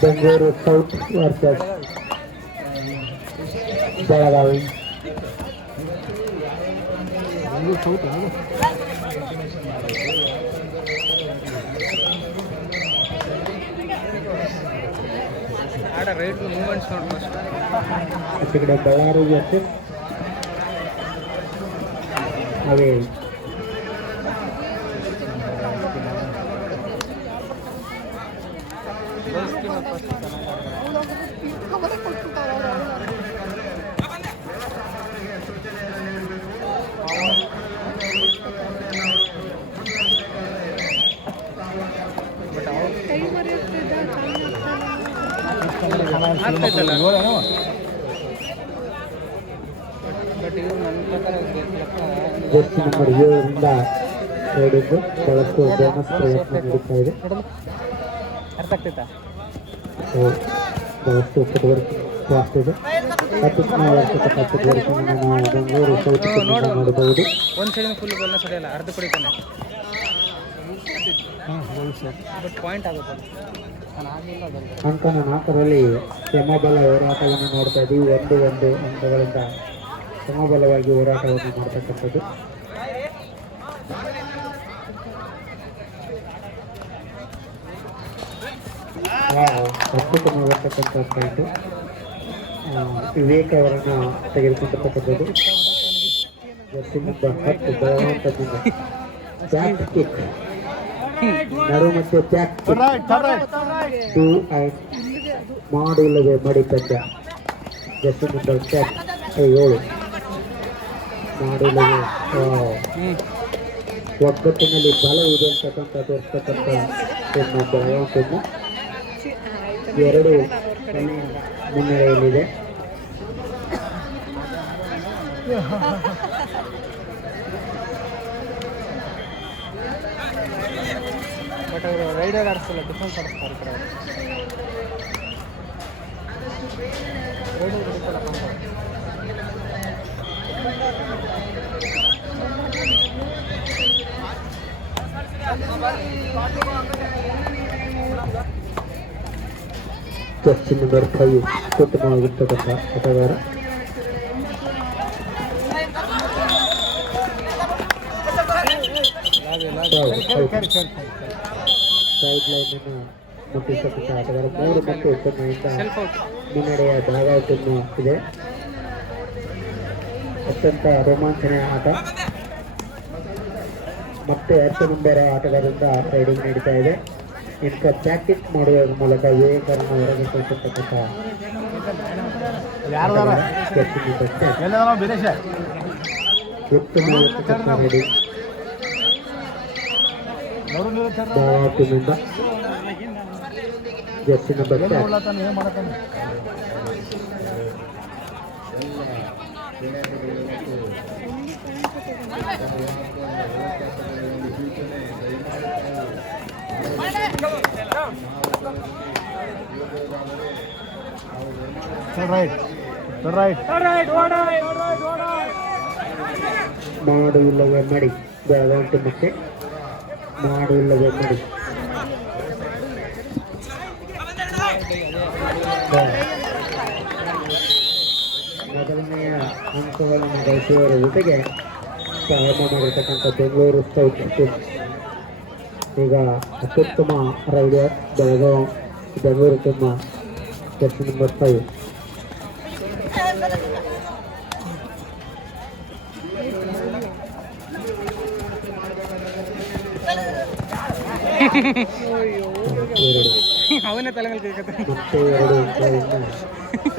Bengaluru south versus Belagavi. ಈ ಕಡೆ Ballari versus Haveri. Jersey number 7ರಿಂದ ಓಡಿದ್ದು ಬಹಳಷ್ಟು ಬೋನಸ್ ಪ್ರಯತ್ನ ನಡೀತಾ ಇದೆ. ಬಹಳಷ್ಟು ಚಟುವಟಿಕೆ ಜಾಸ್ತಿ ಇದೆ. ಅತ್ಯುತ್ತಮ ವರ್ಷದ ಚಟುವಟಿಕೆಯನ್ನು ನಾವು ಬೆಂಗಳೂರು ಸೌತ್ ನೋಡಬಹುದು. ಅಂಕನ 4ರಲ್ಲಿ ಸಮಬಲ ಹೋರಾಟವನ್ನು ನೋಡ್ತಾ ಇದ್ದೀವಿ. 1-1 ಅಂಕಗಳಿಂದ ಸಮಬಲವಾಗಿ ಹೋರಾಟವನ್ನು ಮಾಡ್ತಕ್ಕಂಥದ್ದು. ಅತ್ಯುತ್ತಮವಾಗಿರ್ತಕ್ಕಂಥ ಪಾಯಿಂಟು ವಿವೇಕ್ ಅವರನ್ನು ತೆಗೆದುಕೊಂಡಿರ್ತಕ್ಕಂಥದ್ದು. ಜರ್ಸಿ ನಂಬರ್ 10 ಬಲವಂತದಿಂದ ಬ್ಯಾಕ್ ಕಿಕ್, ನಡು ಮತ್ತು ಬ್ಯಾಕ್ ಮಾಡಿಲ್ಲದೆ ಮಡಿ ಪಂದ್ಯ. ಜರ್ಸಿ ನಂಬರ್ 7 ಮಾಡಿಲ್ಲದೆ ಒಗ್ಗಟ್ಟಿನಲ್ಲಿ ಬಲ ಇದೆ ಅಂತಕ್ಕಂಥ ತೋರಿಸ್ತಕ್ಕಂಥ ಬೆಳಗಾವಿ 2 ಮುನ್ನಡೆಯಲ್ಲಿದೆ. ಬಟ್ ಅವರು ರೈಡರ್ ಆಡಿಸಲ್ಲ, ಡಿಫೆನ್ಸ್ ಆಡಿಸ್ತಾರೆ. ರೈಡರ್ ಬಿಡಿಸಲ್ಲ ಕಾಂಪೌಂಡ್. ಜರ್ಸಿ ನಂಬರ್ 5 ಉತ್ತಮವಾಗಿರ್ತಕ್ಕಂಥ ಆಟಗಾರ. ಸೈಡ್ ಲೈನ್ ಅನ್ನು ಮುಟ್ಟಿಸತಕ್ಕಂಥ ಆಟಗಾರ. 3 ಮತ್ತು 0 ಮುನ್ನಡೆಯ ಬೆಳಗಾವಿ ಇದೆ. ಅತ್ಯಂತ ರೋಮಾಂಚನೀಯ ಆಟ. ಮತ್ತೆ 10 ನಂಬರ್ ಆಟಗಾರರಿಂದ ರೈಡಿಂಗ್ ನಡೀತಾ ಇದೆ. ಇಂಥ ಪ್ರಾಕ್ಟೀಸ್ ಮಾಡುವುದರ ಮೂಲಕ ವಿವೇಕರನ್ನು ಹೊರಗೆ ಕಳಿಸತಕ್ಕಂಥ ಜರ್ಸಿ ನಂಬರ್ 8 ಮಾಡುವಿಲ್ಲವೇ ಮಡಿ. ಬೆಳಗಾವಿ ಮತ್ತೆ ಮಾಡುವಿಲ್ಲವೇ ಮಡಿ. ಮೊದಲನೆಯ ಅಂಕಗಳನ್ನು ಗಳಿಸುವವರ ಜೊತೆಗೆ ಸಹಾಯ ಮಾಡಿರ್ತಕ್ಕಂಥ ಬೆಂಗಳೂರು ಸೌತ್ ಟೀಮ್ ಈಗ ಅತ್ಯುತ್ತಮ raider Bengaluru team jersey number 5. ಅವನೇ ತಲೆ ಮೇಲೆ ಮತ್ತೆ 2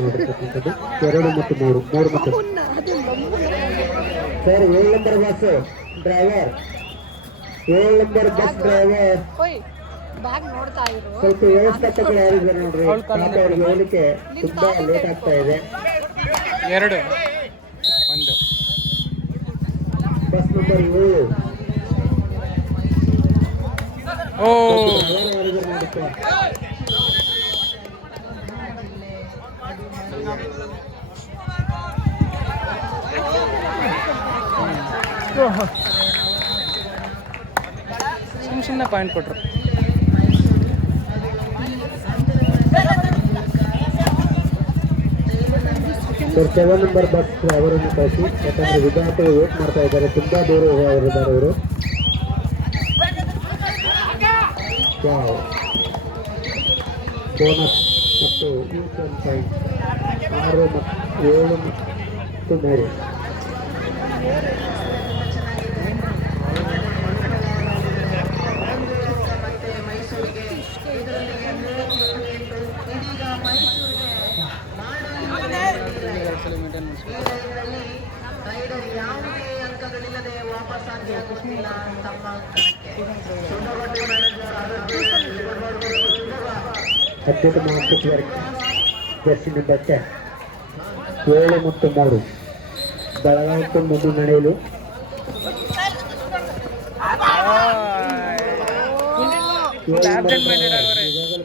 ನೋಡಿರ್ತಕ್ಕಂಥದ್ದು. 2 ಮತ್ತು 3 ಮತ್ತು sir 7 number bus driver, 7 number bus driver ಸ್ವಲ್ಪ ವ್ಯವಸ್ಥಾಪಕರು ಯಾರಿದ್ದಾರೆ ನೋಡ್ರಿ. ಅವ್ರಿಗೆ ಹೋಗ್ಲಿಕ್ಕೆ ತುಂಬಾ ಲೇಟ್ ಆಗ್ತಾ ಇದೆ. 2 ಬಸ್ ನಂಬರ್ 7 ಸುಮ್ಮನೆ ಪಾಯಿಂಟ್ ಕೊಟ್ಟರು. ಸರ್ 7 ನಂಬರ್ ಬಸ್ ಅವರನ್ನು ಕಳಿಸಿ, ಯಾಕಂದರೆ ವಿದ್ಯಾರ್ಥಿಗಳು ವೇಟ್ ಮಾಡ್ತಾ ಇದ್ದಾರೆ, ತುಂಬ ದೂರ ಹೋಗಿದ್ದಾರೆ ಅವರು. ಬೋನಸ್ ಮತ್ತು ಇನ್ಕಮ್ ಪಾಯಿಂಟ್ 6 ಮತ್ತು 7 ಮತ್ತು 3. ಅದ್ಭುತ ಮಾರ್ಕೆಟ್ ವರ್ಕ್ ಜರ್ಸಿ ನಂಬರ್ 7 ಮತ್ತು 3 ಬೆಳಗಾವಿ ಮುಂದೆ ನಡೆಯಲು ಈಗಾಗಲೇ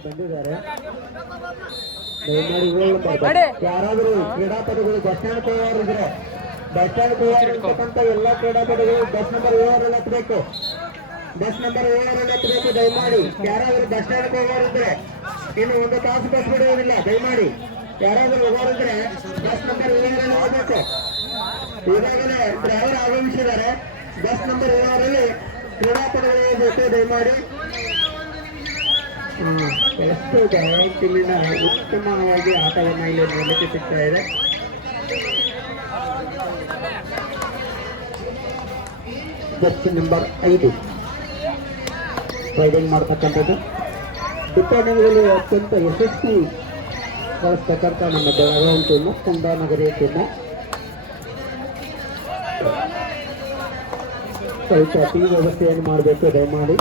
ಬಂದಿದ್ದಾರೆ. ದಯಮಾಡಿ ಯಾರಾದರೂ ಕ್ರೀಡಾಪಟುಗಳು ಬಸ್ ಸ್ಟ್ಯಾಂಡ್ ಹೋಗೋರಿದ್ರೆ ಬಸ್ ಸ್ಟ್ಯಾಂಡ್ ಹೋಗಿರ್ತಕ್ಕಂಥ ಎಲ್ಲ ಕ್ರೀಡಾಪಟುಗಳು ಬಸ್ ನಂಬರ್ 7 ಹತ್ತಬೇಕು. ಬಸ್ ನಂಬರ್ 7 ಹತ್ತಬೇಕು. ದಯಮಾಡಿ ಯಾರಾದರೂ ಬಸ್ ಸ್ಟ್ಯಾಂಡ್ ಹೋಗೋರಿದ್ರೆ ಇನ್ನು 1 ತಾಸು ಬಸ್ ಬಿಡುವುದಿಲ್ಲ. ದಯಮಾಡಿ ಯಾರಾದರೂ ಹೋಗೋರಿದ್ರೆ ಬಸ್ ನಂಬರ್ 7 ಹೋಗಬೇಕು. ಈಗಾಗಲೇ ಡ್ರೈವರ್ ಆಗಮಿಸಿದ್ದಾರೆ. ಬಸ್ ನಂಬರ್ 7 ಕ್ರೀಡಾಪಟುಗಳು ಹೋಗಬೇಕು. ದಯಮಾಡಿ ಎಷ್ಟು ಟಿಮ್ಮಿನ ಉತ್ತಮವಾಗಿ ಆಟವನ್ನು ಇಲ್ಲಿ ನೋಡಲಿಕ್ಕೆ ಸಿಗ್ತಾ ಇದೆ. ಬಸ್ ನಂಬರ್ 5 ರೈಡಿಂಗ್ ಮಾಡ್ತಕ್ಕಂಥದ್ದು ಡಿಪಾರ್ಟ್ಮೆಂಟ್ಗಳಲ್ಲಿ ಅತ್ಯಂತ ಯಶಸ್ವಿ ಬಳಸ್ತಕ್ಕಂಥ ನಮ್ಮ ಬೆಳಗಾವಿ ಟೀಮು, ಕುಂದಾನಗರಿ ಟೀಮು. ಸ್ವಲ್ಪ ಟೀ ವ್ಯವಸ್ಥೆಯನ್ನು ಮಾಡಬೇಕು ದಯಮಾಡಿ.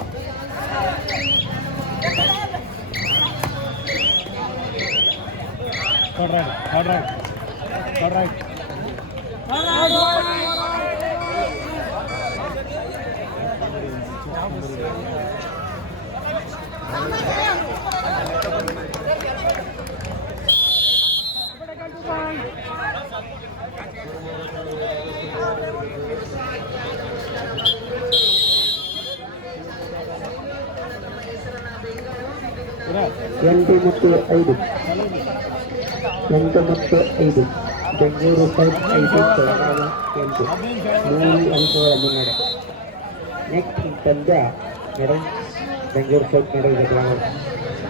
ಎಂಟು ಮತ್ತು 5 ಬೆಂಗಳೂರು ಸೌತ್ 5 ಬೆಳಗಾವಿ 8 3 ಅಂಕಗಳ ಮುನ್ನಡೆ. ನೆಕ್ಸ್ಟ್ ಪಂದ್ಯ ಬೆಂಗಳೂರು ಸೌತ್ ನಡೆಯುತ್ತದೆ. ಬೆಳಗಾವಿ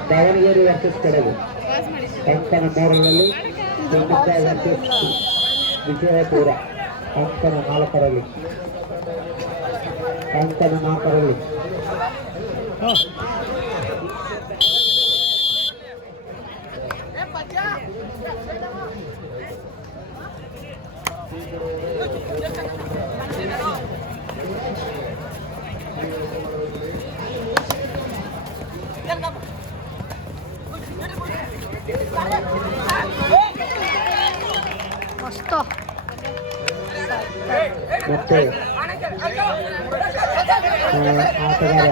ದಾವಣಗೆರೆ ವರ್ಸಸ್ ಕೊಡಗು ಅಂಕನ 3ರಲ್ಲಿ, ಶಿವಮೊಗ್ಗ ವರ್ಸಸ್ ವಿಜಯಪುರ ಅಂಕನ 4ರಲ್ಲಿ. ಮತ್ತೆ ಆಟಗಾರ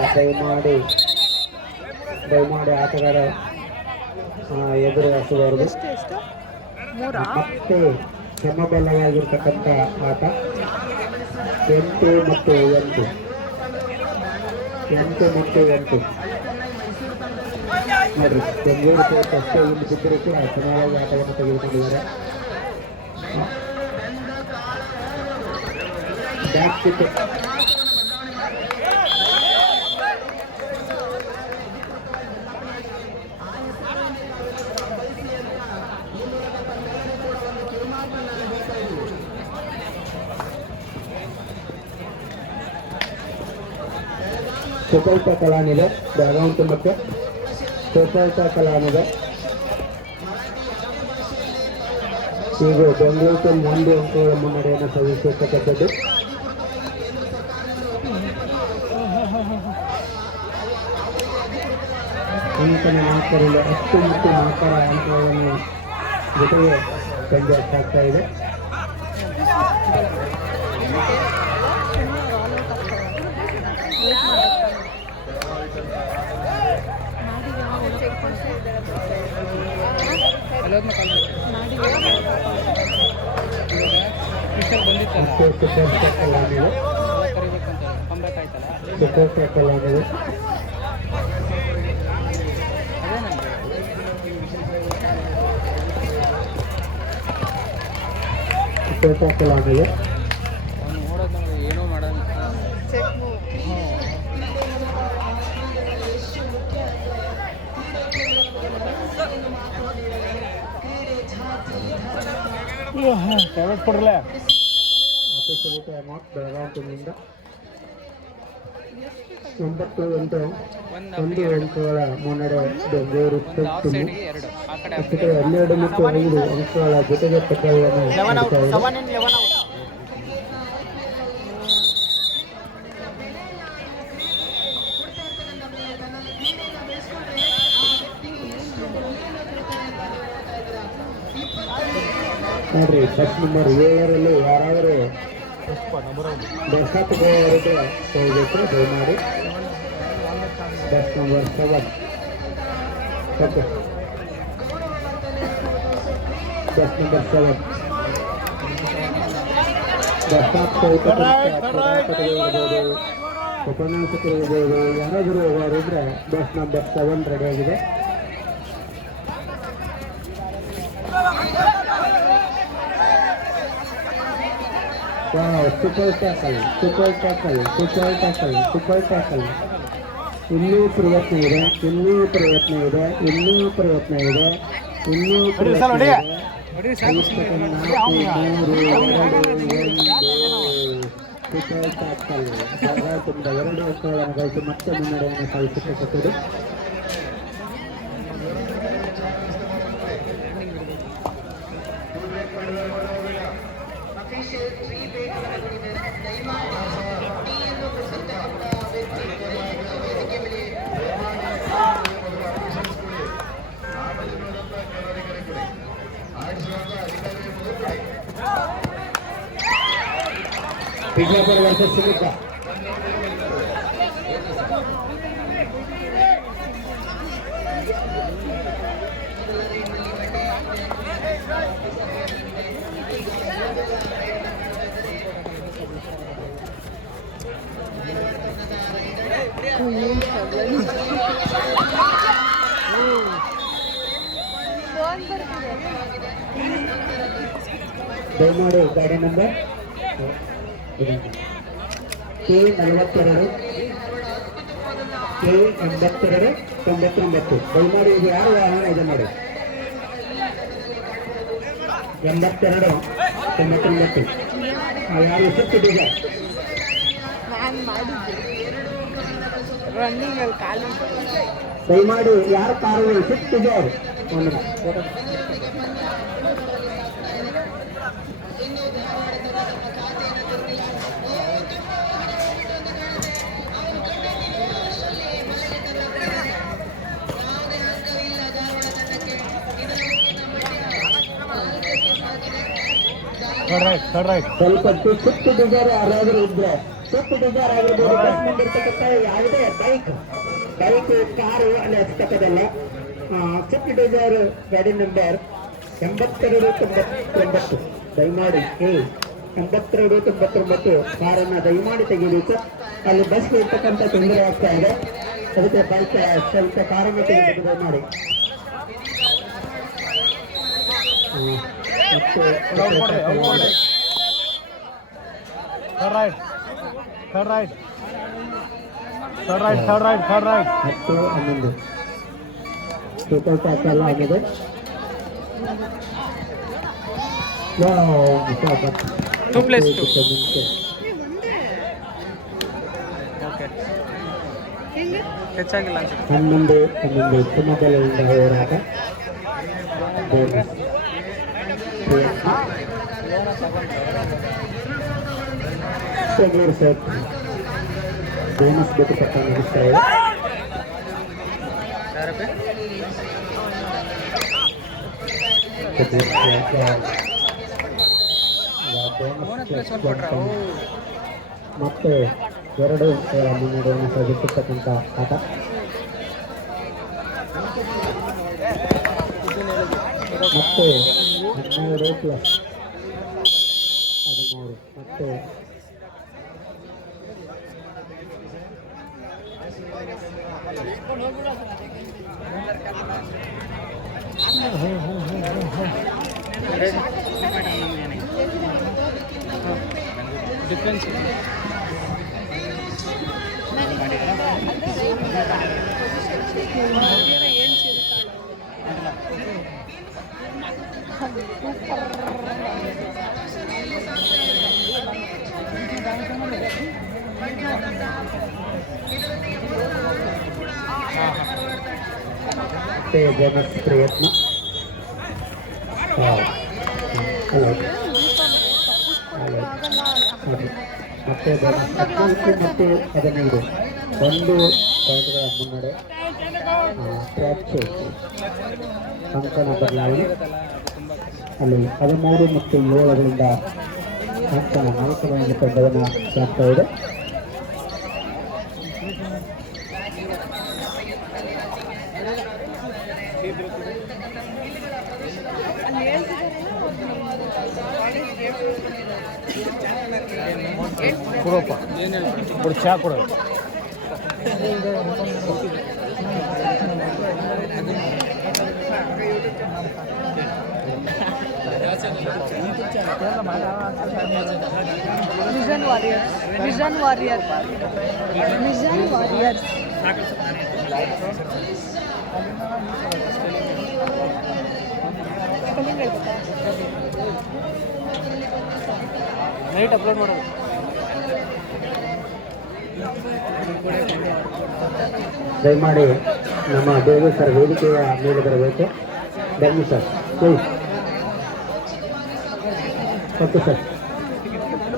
ದಯಮಾಡಿ ಆಟಗಾರ ಎದುರು ಹಾಕಬಾರದು. ಮತ್ತೆ ಸಮಬಲವಾಗಿರ್ತಕ್ಕಂಥ ಆಟ 8 ಮತ್ತು 8 ನೋಡ್ರಿ, ಬೆಂಗಳೂರು ಸೋತ್ ಅಷ್ಟೇ ಇಲ್ಲಿ ಬಿದ್ದರೂ ಕೂಡ ಚೆನ್ನಾಗಿ ಆಟವನ್ನು ತೆಗೆದುಕೊಂಡಿದ್ದಾರೆ. ಬ್ಯಾಕ್ ಕಿಕ್ ಸುಪಲ್ಟ ಕಲಾನಿದೆ ಬೆಳಗಾವಿ ಟೀಮಕ್ಕೆ. ಸುಪಲ್ಟ ಕಲಾನಿದೆ ಈಗ ಬೆಂಗಳೂರು ಟೀಮ್ 1 ಅಂಕಗಳ ಮುನ್ನಡೆಯನ್ನು ಸಾಧಿಸಿರ್ತಕ್ಕಂಥದ್ದು. ಅಂಕನ 4ರಲ್ಲಿ 10 ಮತ್ತು 4 ಅಂಕಗಳನ್ನು ಜೊತೆಗೆ ಪಂದ್ಯ ಸಾಗ್ತಾ ಇದೆ. ಫುಟ್ಬಾಲ್ ಟ್ಯಾಕಲ್ ಆಗಿದೆ. ಅವ್ನು ಓಡೋದು ನಮ್ಗೆ ಏನೂ ಮಾಡೋದು. ಕೊಡ್ರಲ್ಲ ಬೆಳಗಾವಿ ಟೀಮಿಂದ 9-8 ಒಂದು ಅಂಕಗಳ ಮುನ್ನಡೆ ಬೆಂಗಳೂರು ಟೀಮ್. ಆಫ್ ಸೈಡ್ಗೆ 2 ಆ ಕಡೆ ಈ ಕಡೆ 12 ಮತ್ತು 5 ಅಂಕಗಳ ಜೊತೆಗೆ ಪತ್ರವನ್ನು ನೀಡ್ತಾ ಇದೆ. ನೋಡ್ರಿ ಬಸ್ ನಂಬರ್ 7ರಲ್ಲಿ ಯಾರಾದರೂ ದರ್ಶಕ ಹೋಗಬೇಕು ದಯಮಾಡಿ. Bus number 7 okay bus number 7 ಉಪನ್ಯಾಸಕರು ಇರ್ಬೋದು, ಯಾರಾದರೂ ಹೋಗೋರಿದ್ರೆ ಬಸ್ ನಂಬರ್ 7 ರೆಡಿ ಆಗಿದೆ. ಸೂಪರ್ ಟ್ಯಾಕಲ್ ಇನ್ನೂ ಪ್ರಯತ್ನ ಇದೆ. ಸೂಪರ್ ಟ್ಯಾಕಲ್ 2 ಅಂಕಗಳನ್ನು ಗಳಿಸಿ ಮತ್ತೆ ಮುನ್ನಡೆಯನ್ನು ಸಾಧಿಸತಕ್ಕದ್ದು. ಬಿಜಾಪುರ ವರ್ಸಸ್ ಶಿವಮೊಗ್ಗ. ದಯಮಾಡಿ ಗಾಡಿ ನಂಬರ್ K42 K82 ದಯಮಾಡಿ ಇದು ಯಾರು ವಾಹನ ಇದೆ ನೋಡಿ. 82 ಯಾರು ಸುತ್ತಿದ್ದೀಗ ದಯಮಾಡಿ ಯಾರು ಕಾರು ಸುತ್ತಿದ್ದಾರೆ ಸ್ವಲ್ಪ ಸುತ್ತು ಡಿಸೈರ್ ಯಾರಾದರೂ ಇದ್ರೆ ಸುತ್ತು ಡಿಸೈರ್ ಆಗಿರ್ಬೋದು. ಬಂದಿರ್ತಕ್ಕಂಥ ಯಾವುದೇ ಬೈಕ್ ಕಾರು ಅಲ್ಲಿ ಹಚ್ಚತಕ್ಕದಲ್ಲ. ಸುತ್ತು ಡಿಸೈರ್ ಗಾಡಿ ನಂಬರ್ 8299 ದಯಮಾಡಿ 8299 ಕಾರನ್ನು ದಯಮಾಡಿ ತೆಗಿಬೇಕು. ಅಲ್ಲಿ ಬಸ್ಗೆ ಇರ್ತಕ್ಕಂಥ ತೊಂದರೆ ಆಗ್ತಾ ಇದೆ, ಅದಕ್ಕೆ ಬೈಕ್ ಸ್ವಲ್ಪ ಕಾರನ್ನು ತೆಗೆದು ದಯಮಾಡಿ. ಮತ್ತು 11 ಸೂಪರ್ ಟ್ಯಾಕಲ್ ಆಗಿದೆ. ಹೆಚ್ಚಾಗಿಲ್ಲ 11 ತುಮಕೂರಿನಿಂದ ಹೋರಾಟ. ಬೋನಸ್ ಬೇಕು ಪಟ್ಟ ನಡೆಸ್ತಾ ಇದೆ. ಮತ್ತೆ 2 ಅಂಕಗಳ ಮುನ್ನಡೆಯನ್ನು ಸಾಧಿಸತಕ್ಕಂಥ ಆಟ. ಮತ್ತೆ 12+13 ಮತ್ತೆ ಡಿಫ್ರೆನ್ಸ್ ಬೋನಸ್ ಪ್ರಯತ್ನ ಮತ್ತೆ ಬೋನಸ್ 14 ಮತ್ತು 15 ಒಂದು ಪಾಯಿಂಟ್ಗಳ ಮುನ್ನಡೆ. ಟ್ರ್ಯಾಪ್ ಚೇಂಜ್ ಅಂಕಣ ಬದಲಾವಣೆ ಅಲ್ಲಿ 13 ಮತ್ತು 7ಗಳಿಂದ ಅಂಕಣ 4 ತಂಡವನ್ನು ಸಾಗ್ತಾ ಇದೆ. ಕೊಡಪ್ಪ ಕೊಡು ಚಾ ಕೊಡು. Vision warriors vision warrior vision warriors night upload ಮಾಡೋದು. ದಯಮಾಡಿ ನಮ್ಮ ದೇವಿ ಸರ್ ವೇದಿಕೆಯ ಮೇಲೆ ಬರಬೇಕು. ಬನ್ನಿ sir please. Okay sir,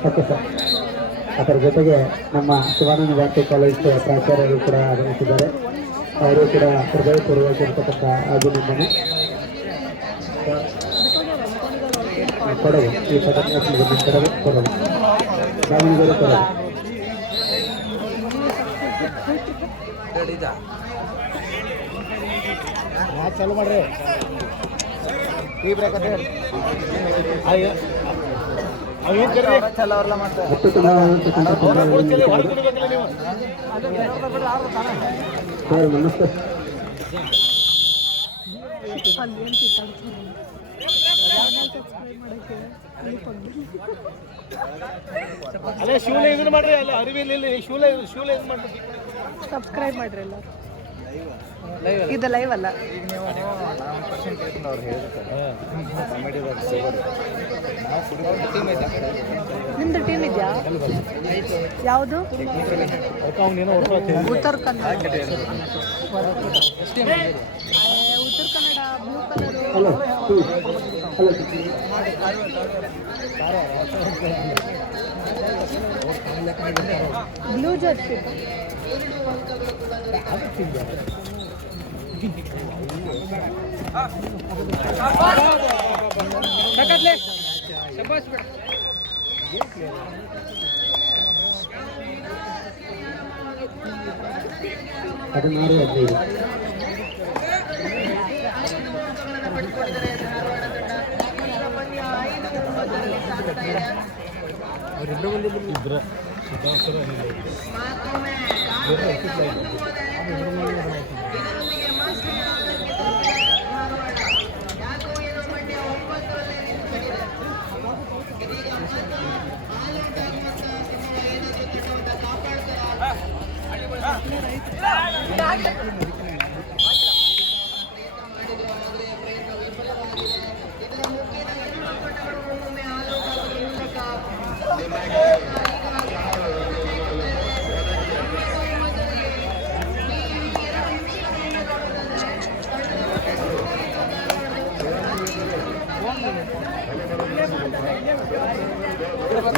okay sir. ಅದರ ಜೊತೆಗೆ ನಮ್ಮ ಶಿವಾನಂದ ವ್ಯಾಪ್ತಿ ಕಾಲೇಜ್ ಪ್ರಾಚಾರ್ಯರು ಕೂಡ ಆಗಮಿಸಿದ್ದಾರೆ. ಅವರು ಕೂಡ ಹೃದಯಪೂರ್ವಕವಾಗಿರ್ತಕ್ಕಂಥ ಅಭಿನಂದನೆ. ಕೊಡಗು ಈ ಪದನ್ಯಾಸದಲ್ಲಿ ಕೊಡಗು ದಾವಣಗೆರೆ ಕೊಡಗು. ಚಾಲು ಮಾಡ್ರಿ. ಈ ಬ್ರೇಕತ್ತೆ ಸರ್ ನಮಸ್ತೆ. ಅಲ್ಲೇ ಶೂಲೆ ಇದನ್ನ ಮಾಡ್ರಿ. ಅಲ್ಲ ಅರಿವಿಲ್ಲ ಶೂಲೆ ಶೂಲೆ ಇದು ಮಾಡ್ರಿ. ಸಬ್ಸ್ಕ್ರೈಬ್ ಮಾಡ್ರಿ ಎಲ್ಲ. ಇದು ಲೈವ್ ಅಲ್ಲ. ನಿಮ್ದು ಟೀಮ್ ಇದೆಯಾ? ಯಾವುದು? Uttara Kannada. Uttara Kannada blue colour. Hello hello blue jersey. ಅದು ಮಾಡಿ 15. ಅವರಿಬ್ಬರು ಬಂದಿದ್ರು ಇಬ್ಬರು.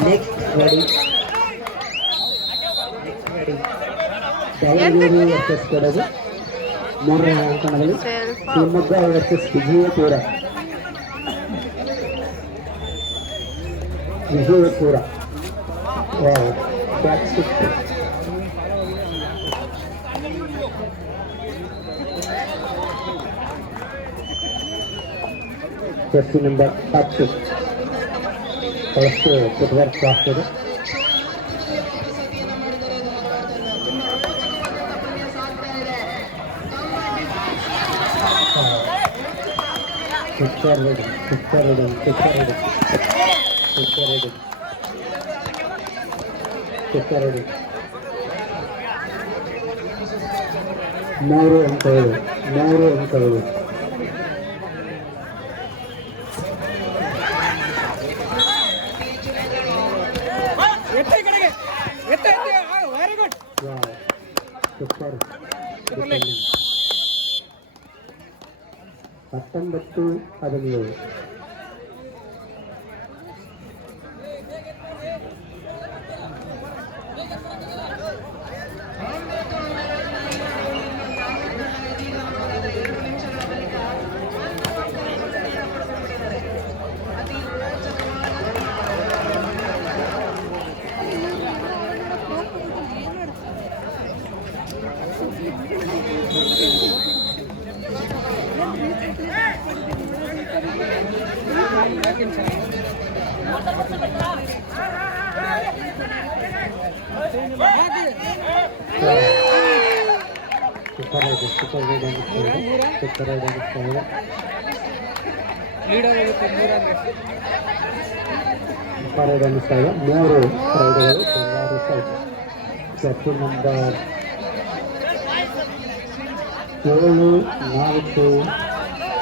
Next ready Davanagere versus Kodagu. 3ನೇ ಅಂಕಣದಲ್ಲಿ Shivamogga versus Vijayapura. Wow, back six. Jersey number 10 first footwork ಆಗ್ತದೆ. Picture ready. ಚಿಕ್ಕರಡಿ 3 ಅಂಕಗಳು super 19-17 jersey number 7, 4,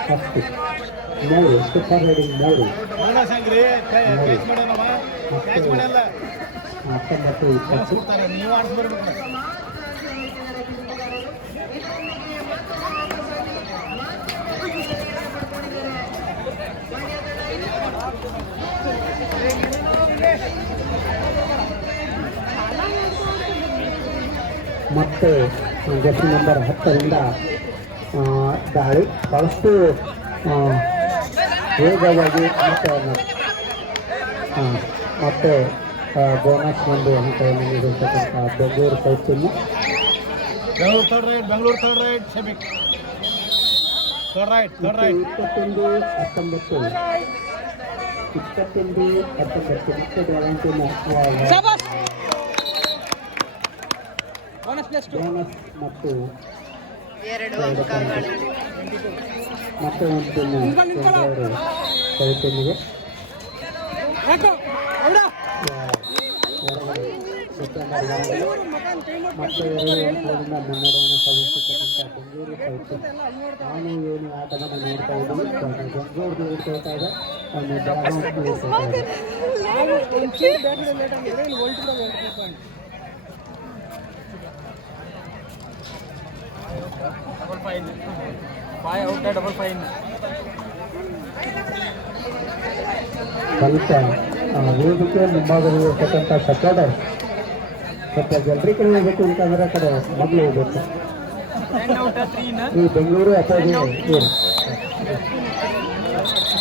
10 3 super raiding 3 ಮತ್ತೆ ಜರ್ಸಿ ನಂಬರ್ 10ರಿಂದ ದಾಳಿ ಬಹಳಷ್ಟು ವೇಗವಾಗಿ ಮತ್ತೆ ಬೋನಸ್ ಒಂದು ಅಂಕವನ್ನು ನೀಡಿರ್ತಕ್ಕಂಥ Bengaluru south team. Bengaluru third right Shamik third right 21-19 bonus ಮತ್ತು ಮತ್ತೆ ಒಂದು ಟೀಮು ಬೆಂಗಳೂರು ಸೌತ್ ಟೀಮಿಗೆ ಮತ್ತೆ 2 ಅಂಕಗಳಿಂದ ಮುನ್ನಡೆಯನ್ನು ಸಾಧಿಸತಕ್ಕಂಥ ಬೆಂಗಳೂರು ಸೌತ್. ನಾನು ಏನು ಆಟವನ್ನು ನೋಡ್ತಾ ಇದ್ದೀನಿ, ಬೆಂಗಳೂರು ನೋಡ್ತಾ ಇದೆ, ಅವನು ಬೆಳಗಾವಿ ನೋಡ್ತಾ ಇದೆ. ಸ್ವಲ್ಪ ವೇದಿಕೆ ಮುಂಭಾಗದಲ್ಲಿರ್ತಕ್ಕಂಥ ಸಪೋರ್ಟರ್ ಸ್ವಲ್ಪ ಜಲ್ದಿ ಕಡೆ ಹೋಗ್ಬೇಕು ಅಂತಂದ್ರೆ ಆ ಕಡೆ ಮೊದಲು ಹೋಗ್ಬೇಕು. ಈ ಬೆಂಗಳೂರು ಅಥವಾ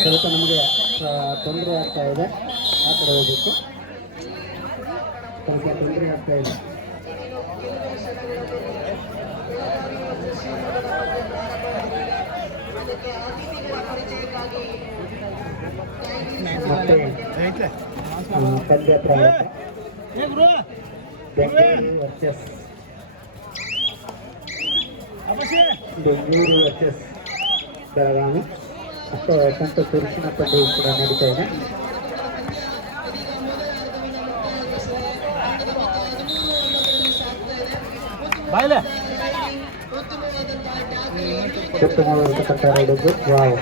ಸ್ವಲ್ಪ ನಮಗೆ ತೊಂದರೆ ಆಗ್ತಾ ಇದೆ, ಆ ಕಡೆ ಹೋಗ್ಬೇಕು. ಸ್ವಲ್ಪ ತೊಂದರೆ ಆಗ್ತಾ ಇದೆ. ಮತ್ತೆ ಪಂದ್ಯ ಪ್ರಾರಂಭ. ಬೆಂಗಳೂರು ವರ್ಸಸ್ ಬೆಳಗಾವಿ ಅತ್ಯಂತ ತುರುಸಿನ ಪಂದ್ಯ ಕೂಡ ನಡೀತಾ ಇದೆ. ಉತ್ತಮವಾಗಿರ್ತಕ್ಕಂಥ ರೈಡಿಂಗು. ವಾವ್,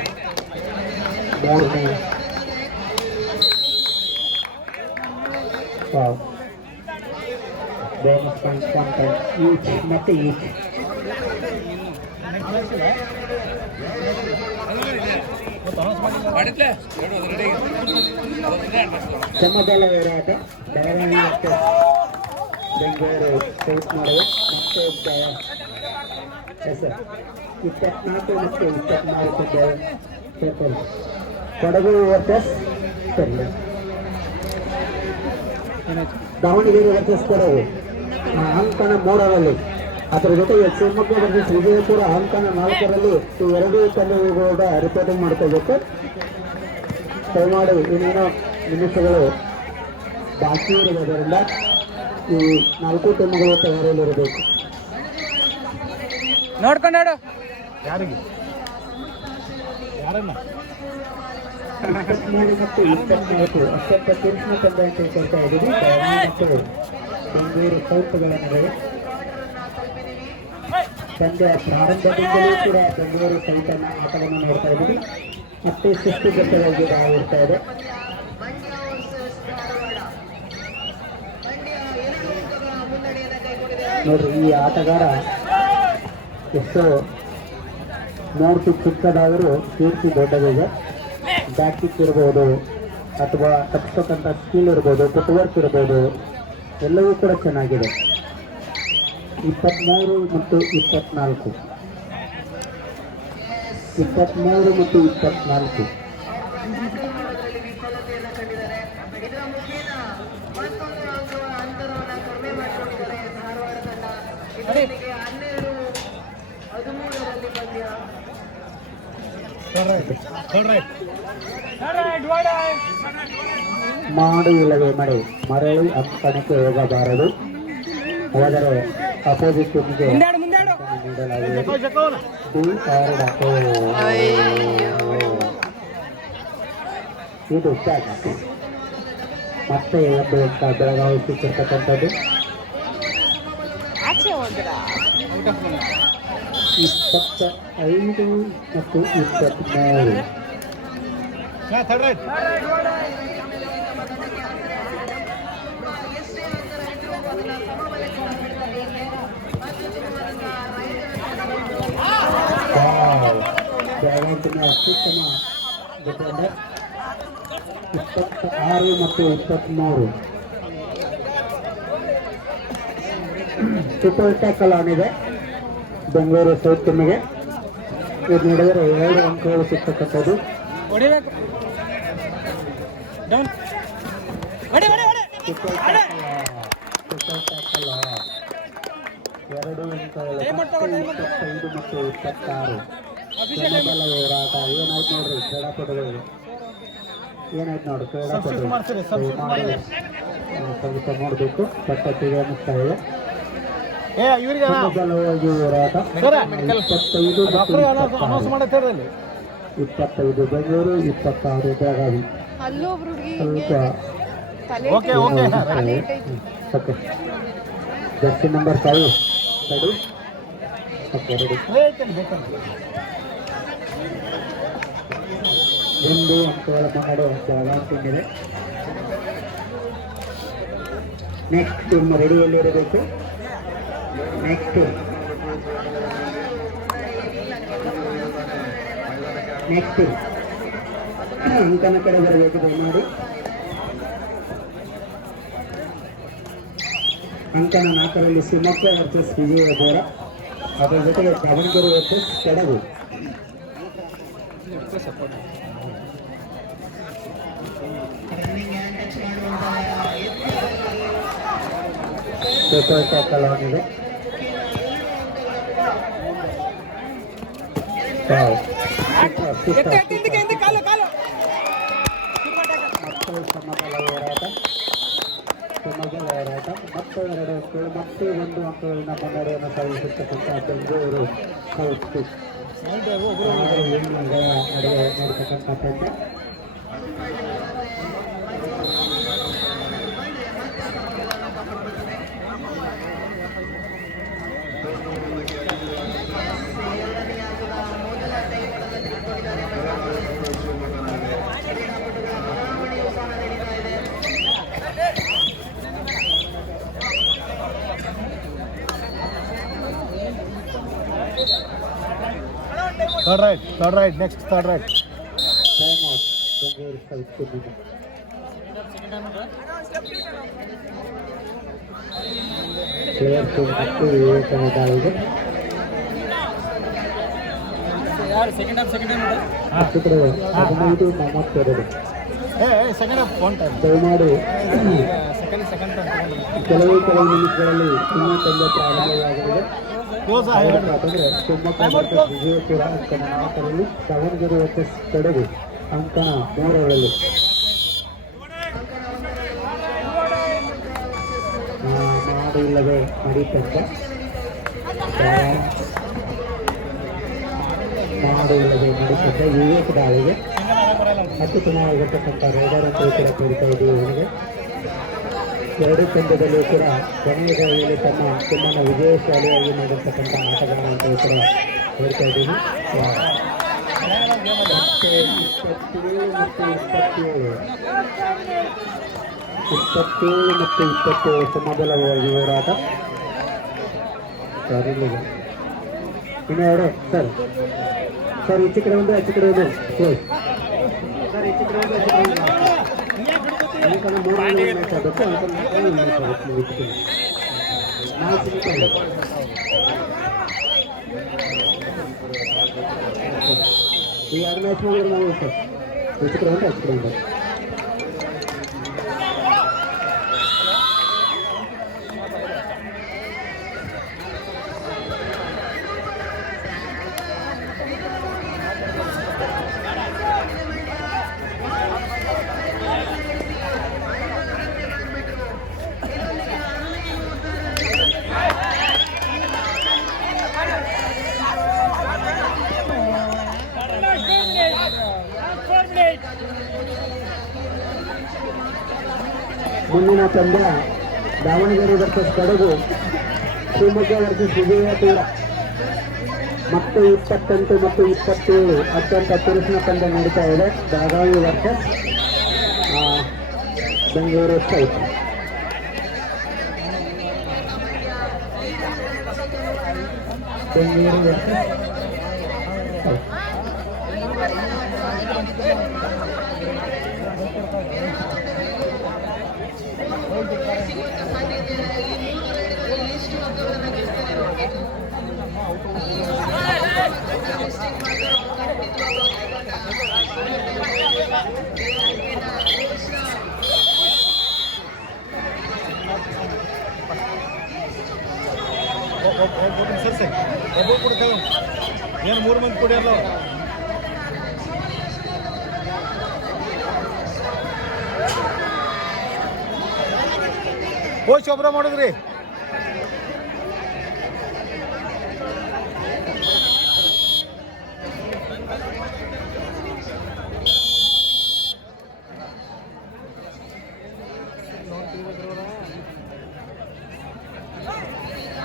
3ನೇ wow bonus point 1 point each ಮತ್ತೆ ಈಚ್. ಸಮಬಲ ಹೋರಾಟ ಬೆಳಗಾವಿ ಮತ್ತು ಬೆಂಗಳೂರು ಸೌತ್ ಮಾಡುವ ಮತ್ತೆ ಹೆಸರು 24 ಮತ್ತು 24 ಕೊಡಗು ವರ್ಸಸ್ ದಾವಣಗೆರೆ ವರ್ಸಸ್ ಕೊಡಗು ಅಂಕಣ 3ರಲ್ಲಿ. ಅದರ ಜೊತೆಗೆ ಶಿವಮೊಗ್ಗ ವರ್ಸಸ್ ವಿಜಯಪುರ ಅಂಕಣ 4ರಲ್ಲಿ. ಈ ಎರಡೂ ತಂಡಗಳು ರಿಪೋರ್ಟಿಂಗ್ ಮಾಡ್ಕೋಬೇಕು. ದಯಮಾಡಿ ಇನ್ನೇನೋ ನಿಮಿಷಗಳು ಬಾಕಿ ಇರುವುದರಿಂದ ಈ 4 ಟೀಮ್ಗಳು ತಯಾರಿಯಲ್ಲಿರಬೇಕು. ನೋಡ್ಕೊಂಡು ಯಾರಿಗೆ ಯಾರನ್ನ 23 ಮತ್ತು 24 ಅತ್ಯಂತ ತೀಕ್ಷ್ಣ ಪಂದ್ಯ ಅಂತ ಹೇಳ್ತಾ ಇದ್ದೀವಿ. ಮತ್ತು ಬೆಂಗಳೂರು ಸೌತ್ಗಳ ನಡುವೆ. ಪಂದ್ಯ ಪ್ರಾರಂಭದಿಂದಲೂ ಕೂಡ ಬೆಂಗಳೂರು ಸೌತನ್ನ ಆಟವನ್ನು ನೋಡ್ತಾ ಇದ್ದೀವಿ. ಮತ್ತೆ ಶಿಸ್ತುಬದ್ಧವಾಗಿ ಇರ್ತಾ ಇದೆ. ನೋಡ್ರಿ, ಈ ಆಟಗಾರ ಎಷ್ಟೋ ನೋಡ್ತು ಚಿಕ್ಕದಾದರೂ ಕೀರ್ತಿ ದೊಡ್ಡದಿದೆ. ಬ್ಯಾಟಿಕ್ ಇರ್ಬೋದು ಅಥವಾ ತಪ್ಪಿಸ್ತಕ್ಕಂಥ ಸ್ಕಿಲ್ ಇರ್ಬೋದು, ಫುಟ್ವರ್ಕ್ ಇರ್ಬೋದು, ಎಲ್ಲವೂ ಕೂಡ ಚೆನ್ನಾಗಿದೆ. 23 ಮತ್ತು 24 23 ಮತ್ತು 24 ಮಾಡು ಇಲ್ಲವೇ ಮಳೆ, ಮರಳಿ ಅಂಕಣಕ್ಕೆ ಹೋಗಬಾರದು. ಹೋದರೆ ಅಪೋಸಿಟ್ ಟೀಮ್ಗೆ ನೀಡಲಾಗಿದೆ. ಇದು ಕ್ಯಾಚ್. ಮತ್ತೆ ಒಂದು ಅಂತ ಬೆಳಗಾವಿ ಸಿಕ್ಕಿರ್ತಕ್ಕಂಥದ್ದು. 25 ಮತ್ತು 23. ಬೆಳಗಾವಿನ ಅತ್ಯುತ್ತಮ ಡಿಫೆಂಡರ್. 26 ಮತ್ತು 23 ಸೂಪರ್ ಟ್ಯಾಕಲ್ ಆನಿದೆ ಬೆಂಗಳೂರು ಸೌತ್ ಟೀಮಿಗೆ. ಇದು ನೋಡಿದರೆ 2 ಅಂಕಗಳು ಸಿಗ್ತಕ್ಕಂಥದ್ದು. ಸೂಪರ್ ಟ್ಯಾಕಲ್ 2 ಅಂಕಗಳು. 25 ಮತ್ತು 26 ಮೊದಲ ಹೋರಾಟ. ಏನಾಯ್ತು ನೋಡ್ರಿ ಕ್ರೀಡಾಪಟುಗಳಿಗೆ, ಏನಾಯ್ತು ನೋಡ್ರಿ ಕ್ರೀಡಾಪಟು ಸ್ವಲ್ಪ ನೋಡಬೇಕು. ಪಟ್ಟತಿಗೆ ಅನ್ನಿಸ್ತಾ ಇದೆ. ಮೊದಲವಾಗಿ ಹೋರಾಟ 25 Bengaluru, 26 Belagavi. Okay, jersey number 5 ready. Okay, ready. 1 ಅಂಕಗಳ ಮುನ್ನಡೆ ಬೆಳಗಾವಿ ಟೀಮ್ ಇದೆ. ನೆಕ್ಸ್ಟ್ ಟೀಮ್ ರೆಡಿಯಲ್ಲಿರಬೇಕು. ನೆಕ್ಸ್ಟ್ ಅಂಕನ ಕಡೆ ಬರಬೇಕು ದಯಮಾಡಿ. ಅಂಕನ 4ರಲ್ಲಿ ಶಿವಮೊಗ್ಗ ವರ್ಸಸ್ ವಿಜಯಪುರ, ಅದರ ಜೊತೆಗೆ Davanagere versus Kodagu. Super tackle ಆಗಿದೆ. ಮತ್ತೆ ಸಮಬಲ ಹೋರಾಟ. ಮತ್ತೆ 2 ಅಂಕಗಳು, ಮತ್ತೆ 1 ಅಂಕಗಳಿಂದ ಮುನ್ನಡೆಯನ್ನು ಸಾಧಿಸಿರ್ತಕ್ಕಂಥ ಬೆಂಗಳೂರು ಸೌತ್ ನಡುವೆ ನೋಡ್ತಕ್ಕಂಥ ಪಂದ್ಯ. Third right, next third right. Time out. Bengaluru South team. Player team ಮತ್ತು ಏಕಮದಾಗಿದೆ. ಸೆಕೆಂಡ್ ಹಾಫ್ ಚಿತ್ರ 15 42. Second half one time. ದಯಮಾಡಿ Second ಕೆಲವು ನಿಮಿಷಗಳಲ್ಲಿ ಇನ್ನೂ ಪಂದ್ಯ ಪ್ರಾರಂಭವಾಗಲಿದೆ. close ಯಾಕಂದ್ರೆ ಶಿವಮೊಗ್ಗ ವಿಜಯಪುರ ಅಂಕಣ 4ರಲ್ಲಿ, ದಾವಣಗೆರೆ ವರ್ಸಸ್ ಕೊಡಗು ಅಂಕಣ 3ರಲ್ಲಿ. ಮಾಡು ಇಲ್ಲವೇ ಮಡಿ ಪಂದ್ಯ. ಮಾಡು ಇಲ್ಲವೇ ಮಡಿ ಪಂದ್ಯ. ವಿವೇಕ್ ದಾಳಿಗೆ ಅತ್ಯುತ್ತಮವಾಗಿರ್ತಕ್ಕಂಥ ರೈಡರ್ ಅಂತ ಕೂಡ ತೋರಿಸ್ತಾ ಇದ್ದೀವಿ. ಇವನಿಗೆ ಎರಡು ಪಂದ್ಯದಲ್ಲೂ ಕೂಡ ಕೊನೆಯ ದಾಳಿಯಲ್ಲಿ ತಮ್ಮ ತುಂಬಾ ವಿಜಯಶಾಲಿಯಾಗಿ ಮಾಡಿರ್ತಕ್ಕಂಥ ಆಟಗಾರ ಅಂತ ಕೂಡ ಹೇಳ್ತಾ ಇದ್ದೀವಿ. ಮತ್ತೆ 27 ಮತ್ತು 27 ಸಮಬಲವಾಗಿ ಹೋರಾಟ. ಇನ್ನು ಎರಡು ಸರ್ ಈಚೆ ಕಡೆ ಒಂದು ಆಚೆ ಕಡೆ ಒಂದು ಸರ್ ಈಚೆ ಕಡೆ ಒಂದು ಆಚೆ ಕಡೆ ಒಂದು ಮೂರು ಮ್ಯಾಚ್ ಆಗಬೇಕು ಅಂತ ಈ ಎರಡು ಮ್ಯಾಚ್ ಮಾಡಿದ್ರೆ ನಾವು ಸರ್ ಈಚೆ ಕಡೆ ಒಂದು ಆಚೆ ಕಡೆ ಒಂದು. ಮುಂದಿನ ಪಂದ್ಯ ದಾವಣಗೆರೆ ವರ್ಸಸ್ ಕೊಡಗು, ಶಿವಮೊಗ್ಗ ವರ್ಸಸ್ ವಿಜಯಪುರ. ಮತ್ತು 28 ಮತ್ತು 27 ಅತ್ಯಂತ ಪುರುಷನ ಪಂದ್ಯ ನಡೀತಾ ಇದೆ. Belagavi versus Bengaluru site. Bengaluru versus ಏನು 3 ಮಂದಿ ಕುಡಿಯಲ್ಲ. ಹೋಗಿ ಶೋಭ್ರ ಮಾಡಿದ್ರಿ.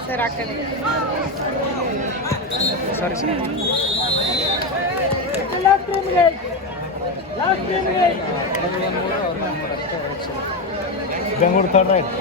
ಸರ್ ಆ ಕಡೆ ಸರಿ ಸರ್ ಬೆಂಗಳೂರು ಥರ್ಡ್ ರೈಟ್.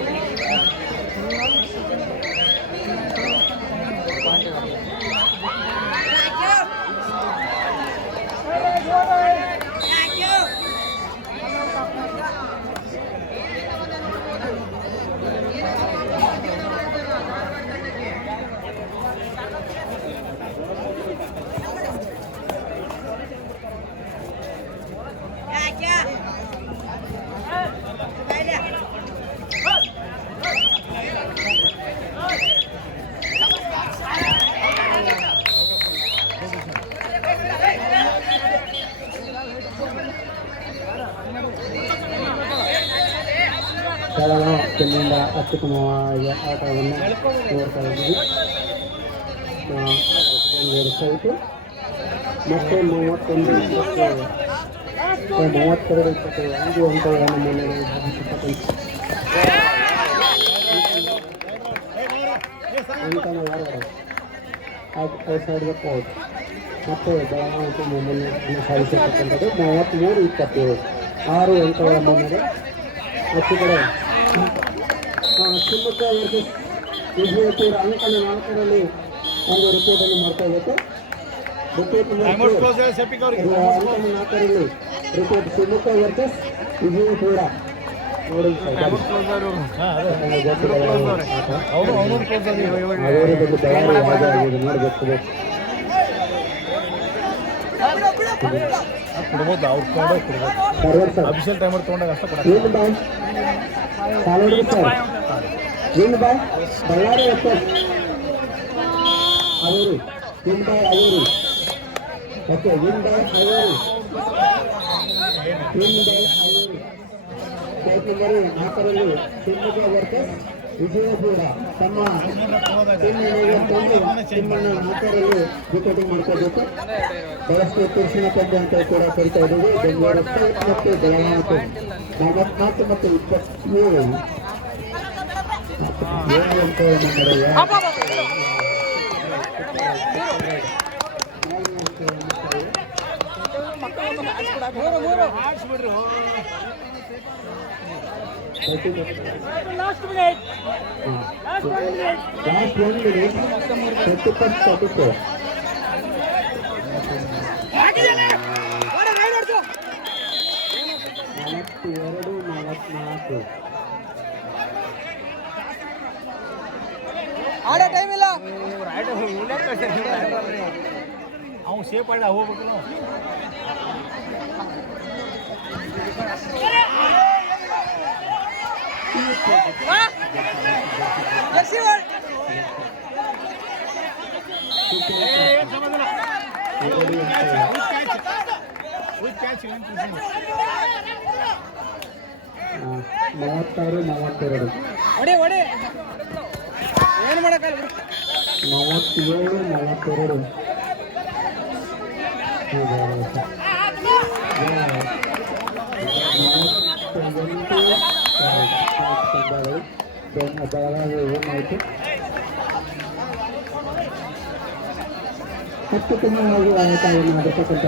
ಚೆನ್ನಿಂದ ಅತ್ಯುತ್ತಮವಾಗಿ ಆಟವನ್ನು ನೋಡ್ತಾ ಇದ್ದೀವಿ. ಬೆಂಗಳೂರು ಸೈಟು ಮತ್ತೆ 32-25 ಅಂಕಗಳನ್ನು ಮುನ್ನಡೆ ಅಂಕನ ಔಟ್ ಮತ್ತೆ ಬೆಳಗಾವಿ ಮುನ್ನಡೆಯನ್ನು ಸಾಧಿಸಿರ್ತಕ್ಕಂಥದ್ದು 33-27 6 ಅಂಕಗಳ ಮುನ್ನಡೆ. ಅಚ್ಚು ಕಡೆ ಶಿವಮೊಗ್ಗ ವರ್ಸಸ್ ವಿಜಯಪುರ ಅಂಕಣ 4ರಲ್ಲಿ ಒಂದು ರಿಪೋರ್ಟನ್ನು ಮಾಡ್ತಾ ಇರುತ್ತೆ. ಅಂಕಣ 4ರಲ್ಲಿ ರಿಪೋರ್ಟ್ ಶಿವಮೊಗ್ಗ ವರ್ಸಸ್ ವಿಜಯಪುರ. ನೋಡಿ ನೋಡಬೇಕು. ಕೊಡ್ಬೋದು ಅವ್ರು ಅಫಿಷಿಯಲ್ ಟೈಮರ್ ತೊಗೊಂಡಾಗ ಅಷ್ಟ ಕೊಡ. ಬಳ್ಳಾರಿ ಅವರು ಓಕೆ ವಿನ್ ಬೈ ಅವರು ಸೈಟ್ ನಂಬರ್ 4ರಲ್ಲಿ ಶಿವಮೊಗ್ಗ ವರ್ಸಸ್ ವಿಜಯಪುರ ತಮ್ಮ ಟೀಮನ್ನು 4ರಲ್ಲಿ ವಿಕೆಟಿಂಗ್ ಮಾಡ್ಕೋಬೇಕು. ಬಹಳಷ್ಟು ಪುರುಷನ ಪಂದ್ಯ ಅಂತ ಕೂಡ ಕರಿತಾ ಇದ್ದೀವಿ. ಬೆಂಗಳೂರು ಮತ್ತು ಬೆಳಗಾವಿ 44 ಮತ್ತು 27 ಏಳು ಅಂಕಗಳ ಮುನ್ನಡೆ. Last 1 minute 34. ಆಡೋ ಟೈಮ್ ಇಲ್ಲ. ಅವ್ನು ಸೇಫ್ ಆಡ ಹೋಗ್ಬೇಕು ನಾವು. ಮೂವತ್ತಾರು 42. ಹೊಡಿ ಏನು ಮಾಡಕ್ಕಲ್ಲ. 47 42. ಏನಾಯಿತು 10 ತುಂಬ ಆಗಿ ಆಯ್ತಾ ಏನಾಗಿರ್ತಕ್ಕಂಥ